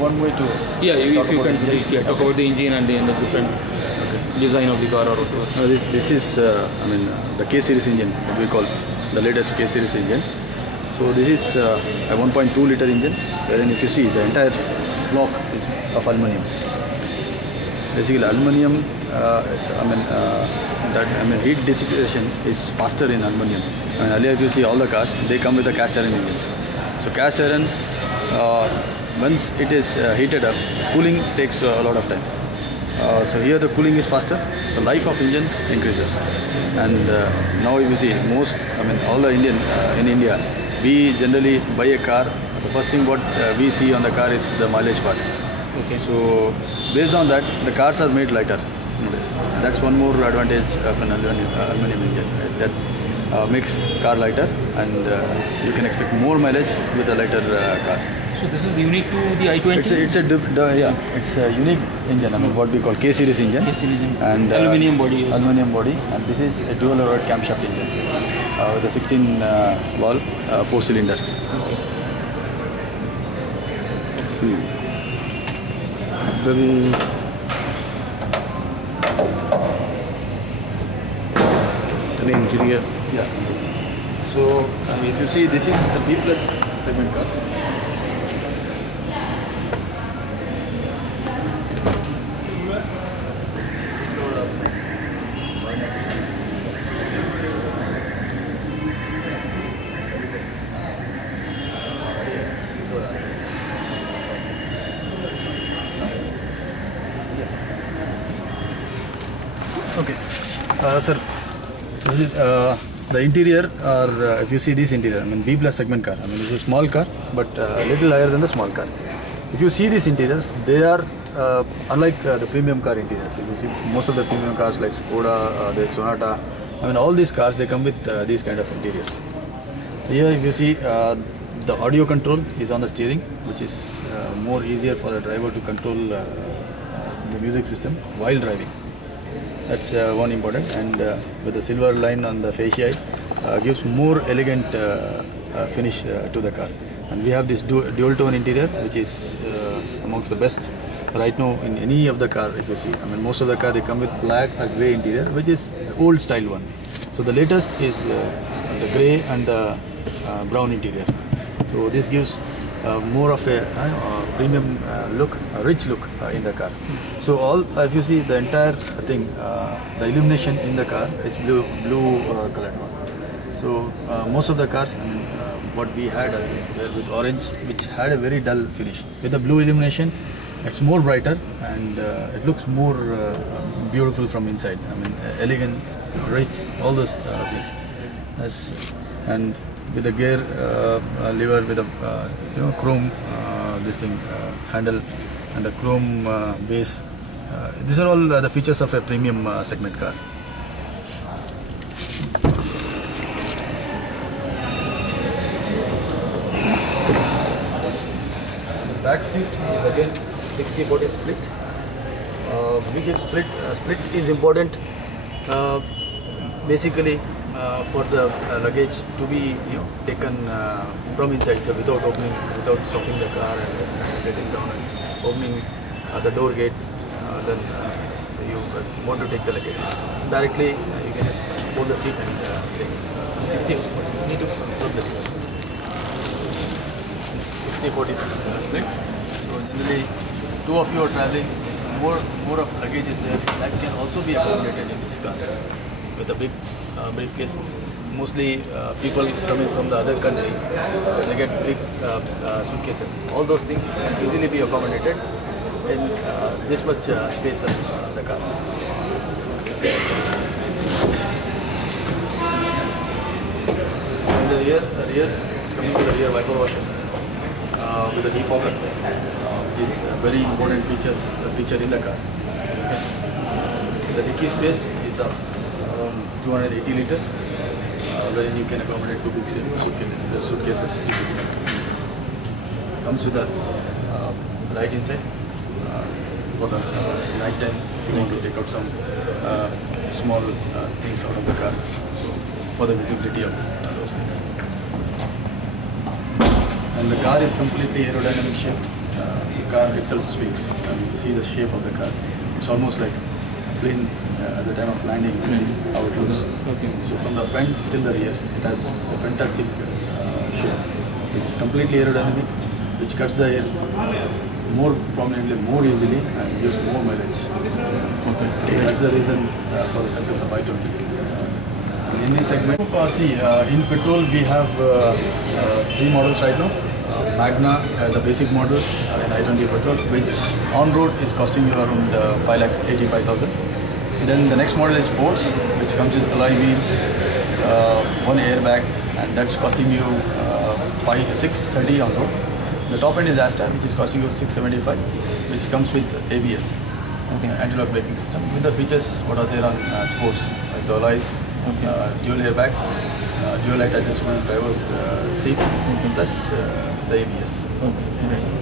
want me to? Yeah, if you can talk about the engine and the different design of the car or whatever. This is the K series engine, what we call the latest K series engine. So this is a 1.2 liter engine, wherein if you see the entire block is of aluminium. Basically, aluminium. Heat dissipation is faster in aluminium. Earlier, if you see all the cars, they come with the cast iron engines. So cast iron, once it is heated up, cooling takes a lot of time. So here the cooling is faster, the life of engine increases. And now if you see all the in India, we generally buy a car. The first thing what we see on the car is the mileage part. Okay. So based on that, the cars are made lighter. That's one more advantage of an aluminum engine. That makes car lighter, and you can expect more mileage with a lighter car. So this is unique to the i20? It's a unique engine. What we call K series engine. K series engine. And aluminium body. Aluminium body, and this is a dual overhead camshaft engine with a 16 valve 4-cylinder. Okay. The interior. Yeah. So if you see, this is a B plus segment car. Okay, sir. The interior, or if you see this interior, B plus segment car. It's a small car, but a little higher than the small car. If you see these interiors, they are unlike the premium car interiors. If you see most of the premium cars like Skoda, the Sonata, all these cars, they come with these kind of interiors. Here, if you see, the audio control is on the steering, which is more easier for the driver to control the music system while driving. That's one important, and with the silver line on the fascia, gives more elegant finish to the car. And we have this dual tone interior, which is amongst the best right now in any of the car. If you see, most of the car, they come with black or grey interior, which is old style one. So the latest is the grey and the brown interior. So this gives more of a premium look, a rich look in the car. So if you see the entire thing, the illumination in the car is blue colored one. So most of the cars, what we had with orange, which had a very dull finish. With the blue illumination, it's more brighter, and it looks more beautiful from inside. Elegant, rich, all those things. And with the gear lever, with the chrome handle, and the chrome base. These are all the features of a premium segment car. The back seat is again 60-40 split. We give split. Split is important basically for the luggage to be taken from inside, so without stopping the car and getting down and opening the door gate. Then you want to take the luggage directly. You can just hold the seat and take 60. You need to flip the seat. 60-40 split. So generally, two of you are traveling. More of luggage is there. That can also be accommodated in this car with a big briefcase. Mostly people coming from the other countries, they get big suitcases. All those things can easily be accommodated in this much space of the car. So in the rear, it's coming to the rear wiper washer with the defogger, which is a very important feature in the car. Okay. The dicky space is around 280 liters, wherein you can accommodate two big suitcases easily. Comes with a light inside for the night time if you want to take out some small things out of the car, so for the visibility of those things. And the car is completely aerodynamic shaped. car itself speaks. You see the shape of the car. It's almost like a plane at the time of landing. You see how it looks. Okay. So from the front till the rear, it has a fantastic shape. This is completely aerodynamic, which cuts the air more prominently, more easily, and gives more mileage. Okay. That's the reason for the success of I-20. In this segment, in petrol we have 3 models right now. Magna as a basic model in I-20 petrol, which on road is costing you around 5,85,000. Then the next model is Sports, which comes with alloy wheels, 1 airbag, and that's costing you 630 on road. The top end is Asta, which is costing you 675, which comes with ABS, anti-lock braking system, with the features what are there on Sports, like the alloys, dual airbag, dual light adjustable driver's seat, plus the ABS. Okay. Right.